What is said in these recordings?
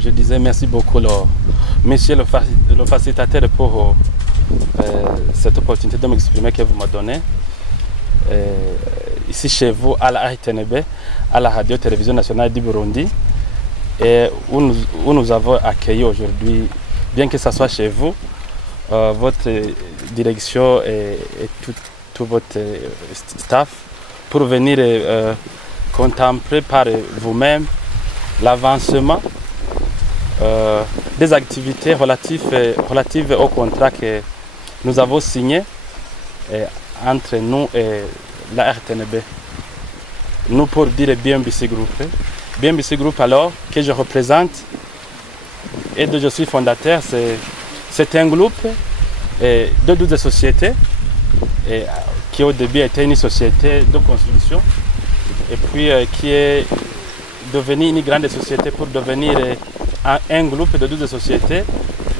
je disais merci beaucoup, monsieur le facilitateur, pour cette opportunité de m'exprimer que vous m'avez donnée. Ici chez vous, à la RTNB, à la radio-télévision nationale du Burundi, et où nous avons accueilli aujourd'hui, bien que ce soit chez vous, votre direction et tout votre staff, pour venir contempler par vous-même l'avancement des activités relatives au contrat que nous avons signé entre nous et la RTNB. Nous, pour dire BMBC Group. BMBC Group, alors, que je représente et dont je suis fondateur, c'est un groupe de 12 sociétés qui au début était une société de construction et puis qui est devenue une grande société pour devenir un groupe de 12 sociétés,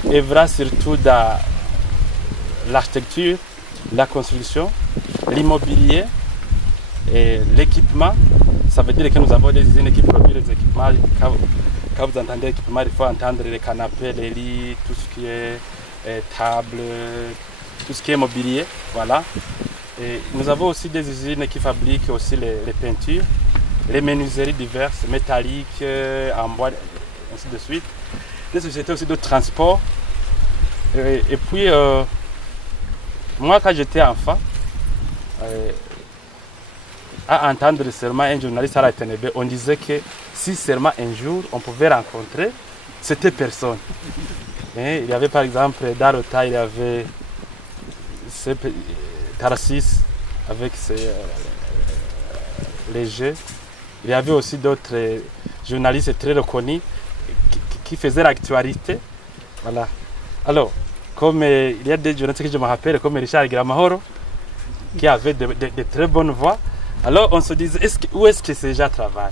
œuvrant surtout dans l'architecture, la construction, l'immobilier et l'équipement. Ça veut dire que nous avons des usines qui produisent des équipements. Quand vous entendez équipement, il faut entendre les canapés, les lits, tout ce qui est table, tout ce qui est mobilier. Voilà. Et nous avons aussi des usines qui fabriquent aussi les peintures, les menuiseries diverses, métalliques, en bois, ainsi de suite. Des sociétés aussi de transport. Et puis, moi, quand j'étais enfant, à entendre seulement un journaliste à la TNB, on disait que si seulement un jour on pouvait rencontrer cette personne. Et il y avait par exemple Darota, il y avait Tarsis avec les jeux. Il y avait aussi d'autres journalistes très reconnus qui faisaient l'actualité. Voilà. Alors, comme il y a des journalistes que je me rappelle, comme Richard Gramahoro, qui avait de très bonnes voix. Alors on se disait, où est-ce que ces gens travaillent?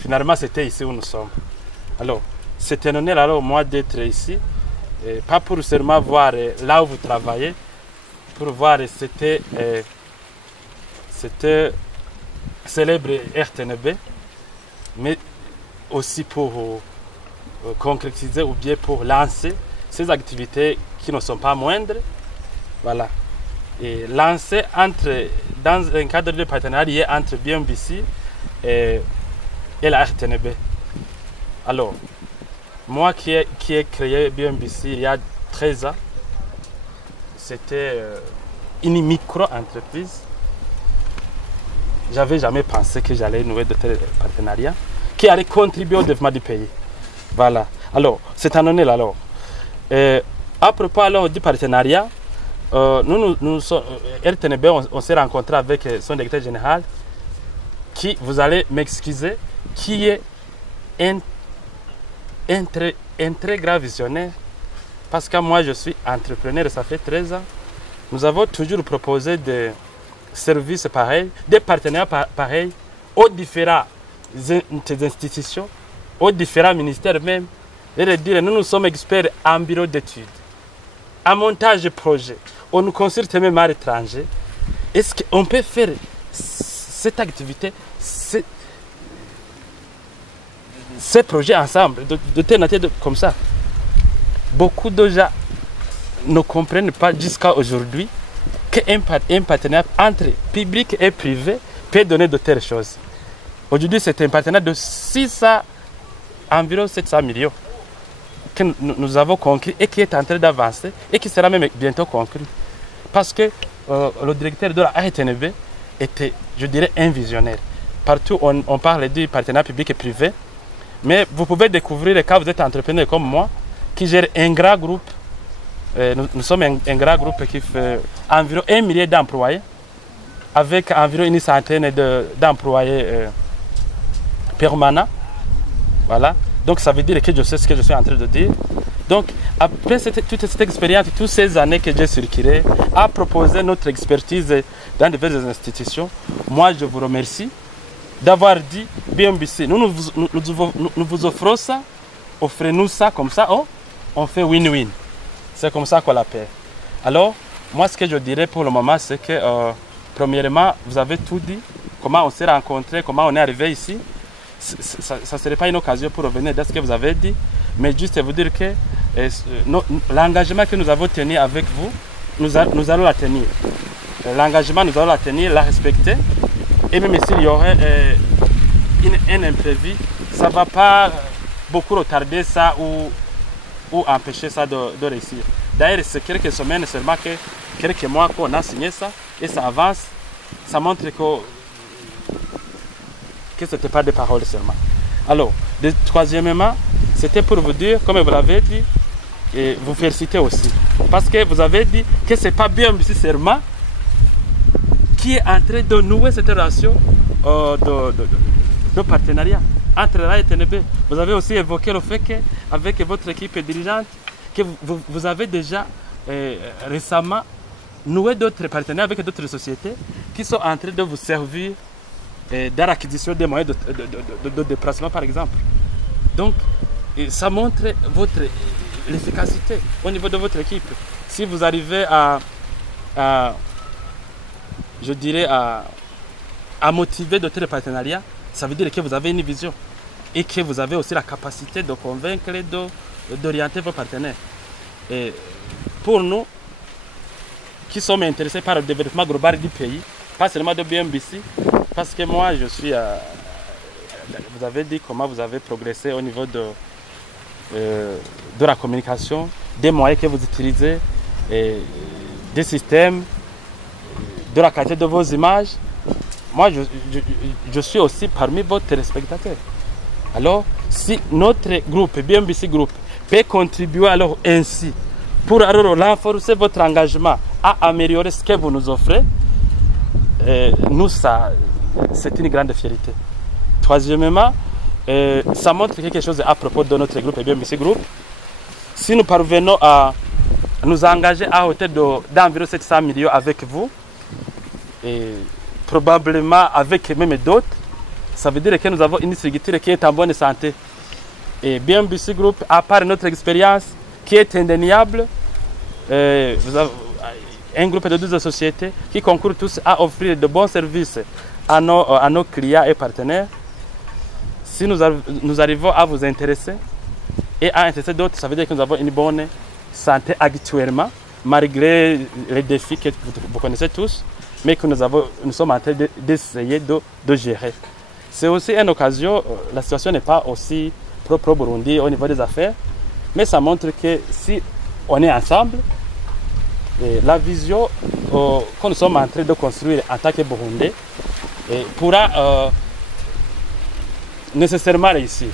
Finalement, c'était ici où nous sommes. Alors, c'est un honneur alors moi d'être ici, pas pour seulement voir là où vous travaillez, pour voir cette célèbre RTNB, mais aussi pour concrétiser ou bien pour lancer ces activités qui ne sont pas moindres. Voilà. Et lancé dans un cadre de partenariat entre BMBC et la RTNB. Alors, moi qui ai créé BMBC il y a 13 ans, c'était une micro-entreprise. J'avais jamais pensé que j'allais nouer de tels partenariats qui allaient contribuer au développement du pays. Voilà. Alors, c'est un honneur alors. À propos alors du partenariat, RTNB, on s'est rencontré avec son directeur général, qui, vous allez m'excuser, qui est un très grand visionnaire, parce que moi je suis entrepreneur et ça fait 13 ans. Nous avons toujours proposé des services pareils, des partenaires pareils aux différentes institutions, aux différents ministères même. Et dire, nous sommes experts en bureau d'études, en montage de projets. On nous consulte même à l'étranger. Est-ce qu'on peut faire cette activité, ces projets ensemble, de telle nature comme ça? Beaucoup de gens ne comprennent pas jusqu'à aujourd'hui qu'un partenariat entre public et privé peut donner de telles choses. Aujourd'hui, c'est un partenariat de environ 700 millions que nous avons conclu et qui est en train d'avancer et qui sera même bientôt conclu. Parce que le directeur de la RTNB était, je dirais, un visionnaire. Partout, on parle du partenariat public et privé, mais vous pouvez découvrir, quand vous êtes entrepreneur comme moi, qui gère un grand groupe. Nous sommes un grand groupe qui fait environ 1 millier d'employés, avec environ une centaine d'employés permanents. Voilà. Donc ça veut dire que je sais ce que je suis en train de dire. Donc après toute cette expérience, toutes ces années que j'ai circulé, à proposer notre expertise dans diverses institutions, moi je vous remercie d'avoir dit BMBC, nous vous offrons ça, offrez-nous ça, comme ça, on fait win-win. C'est comme ça qu'on l'appelle. Alors, moi ce que je dirais pour le moment, c'est que premièrement, vous avez tout dit, comment on s'est rencontrés, comment on est arrivé ici. ça ne serait pas une occasion pour revenir dans ce que vous avez dit, mais juste vous dire que l'engagement que nous avons tenu avec vous, nous allons la tenir. L'engagement, nous allons la tenir, la respecter. Et même s'il y aurait un imprévu, ça ne va pas beaucoup retarder ça ou empêcher ça de réussir. D'ailleurs, c'est quelques semaines seulement, quelques mois qu'on a signé ça, et ça avance, ça montre que ce n'était pas des paroles seulement. Alors, troisièmement, c'était pour vous dire, comme vous l'avez dit, et vous féliciter aussi. Parce que vous avez dit que ce n'est pas BMBC seulement qui est en train de nouer cette relation de partenariat entre RAI et TNB. Vous avez aussi évoqué le fait qu'avec votre équipe dirigeante, que vous avez déjà récemment noué d'autres partenaires avec d'autres sociétés qui sont en train de vous servir dans l'acquisition des moyens de déplacement, par exemple. Donc, ça montre l'efficacité au niveau de votre équipe. Si vous arrivez je dirais, à motiver d'autres partenariats, ça veut dire que vous avez une vision et que vous avez aussi la capacité de convaincre et d'orienter vos partenaires. Et pour nous, qui sommes intéressés par le développement global du pays, pas seulement de BMBC, parce que moi, je suis... vous avez dit comment vous avez progressé au niveau de la communication, des moyens que vous utilisez, des systèmes, de la qualité de vos images. Moi, je suis aussi parmi vos téléspectateurs. Alors, si notre groupe, BMBC Group, peut contribuer alors ainsi pour alors renforcer votre engagement à améliorer ce que vous nous offrez, nous, c'est une grande fierté. Troisièmement, ça montre quelque chose à propos de notre groupe BMBC Group. Si nous parvenons à nous engager à hauteur d'environ 700 millions avec vous, et probablement avec même d'autres, ça veut dire que nous avons une structure qui est en bonne santé. Et BMBC Group, à part notre expérience qui est indéniable, vous avez un groupe de 12 sociétés qui concourent tous à offrir de bons services à nos clients et partenaires. Si nous arrivons à vous intéresser et à intéresser d'autres, ça veut dire que nous avons une bonne santé actuellement, malgré les défis que vous connaissez tous, mais que nous sommes en train d'essayer de gérer. C'est aussi une occasion, la situation n'est pas aussi propre au Burundi au niveau des affaires, mais ça montre que si on est ensemble, la vision que nous sommes en train de construire en tant que Burundais pourra nécessairement réussir.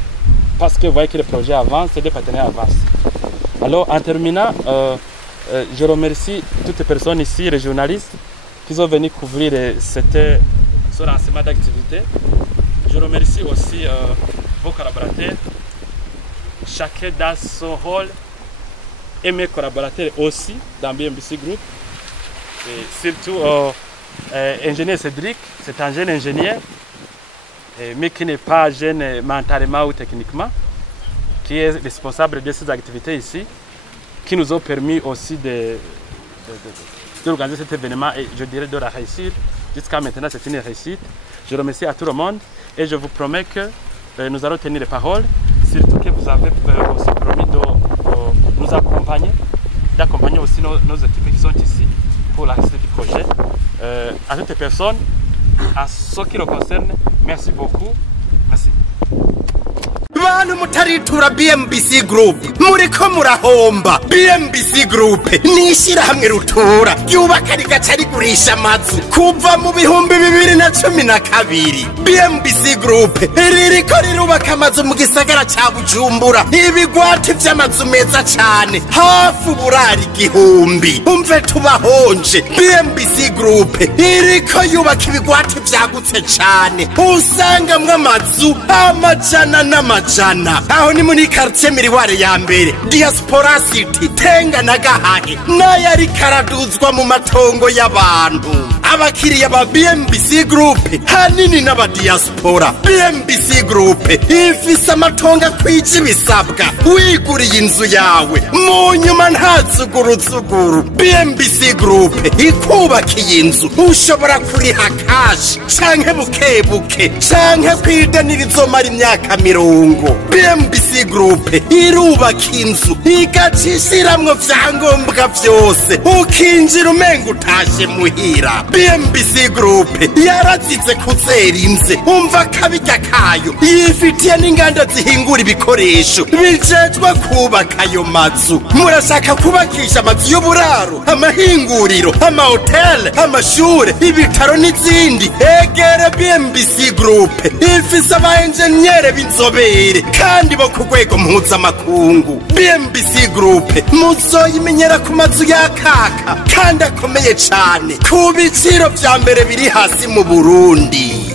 Parce que vous voyez que le projet avance et les partenaires avancent. Alors, en terminant, je remercie toutes les personnes ici, les journalistes, qui sont venus couvrir ce lancement d'activité. Je remercie aussi vos collaborateurs, chacun dans son rôle, et mes collaborateurs aussi dans BMBC Group. Et surtout, ingénieur Cédric, c'est un jeune ingénieur, mais qui n'est pas jeune mentalement ou techniquement, qui est responsable de ces activités ici, qui nous ont permis aussi d'organiser cet événement et je dirais de la réussir. Jusqu'à maintenant, c'est une réussite. Je remercie à tout le monde et je vous promets que nous allons tenir les paroles, surtout que vous avez aussi promis de nous accompagner, d'accompagner aussi nos équipes qui sont ici pour la réussite du projet. À toutes les personnes, à ceux qui le concernent, merci beaucoup. Merci. Bantu mutaritura BMBC Group muriko murahomba. BMBC Group nishira hamwe rutura ryubaka rigaca rigurisha amazu kuva mu bihumbi 2012. BMBC Group ririko rirubaka amazu mu gisagara ca Bujumbura, ibigwati vy'amazu meza cane hafi uburari igihumbi. Umve tubahonje, BMBC Group iriko yubaka ibigwati vyagutse cane, usangamwe amazu amajana n'amajana. Aho ni muri quartier Miriware ya mbere, Diaspora City, Tenga na Gahahe, nayo ari karaduzwa mu matongo y'abantu. abakiriya ba BMBC Group hanini n'abadiaspora. BMBC Group ifise amatonga kwije ibisabwa wiguriye inzu yawe mu nyuma ntazuguruzuguru. BMBC Group ikubakiye inzu ushobora kuriha cash canke bukebuke canke kwidanira izomara imyaka 40. BMBC Group irubaka inzu igacishiramwo vyangombwa vyose ukinjira umenga utashe muhira. BMBC Group yarazize kuzera inze umva kabirya kayo yifitiye n'inganda zihingura ibikoresho bijejwe kubaka ayo mazu. Murashaka kubakisha amazu y'uburaro, amahinguriro, amahoteli, amashure, ibitaro n'izindi? Egera BMBC Group ifise aba engineer b'inzobere kandi bo ku rwego mpuzamakungu. BMBC Group muzoyimenyera ku mazu yakaka kandi akomeye cane ku biciro vya mbere biri hasi mu Burundi.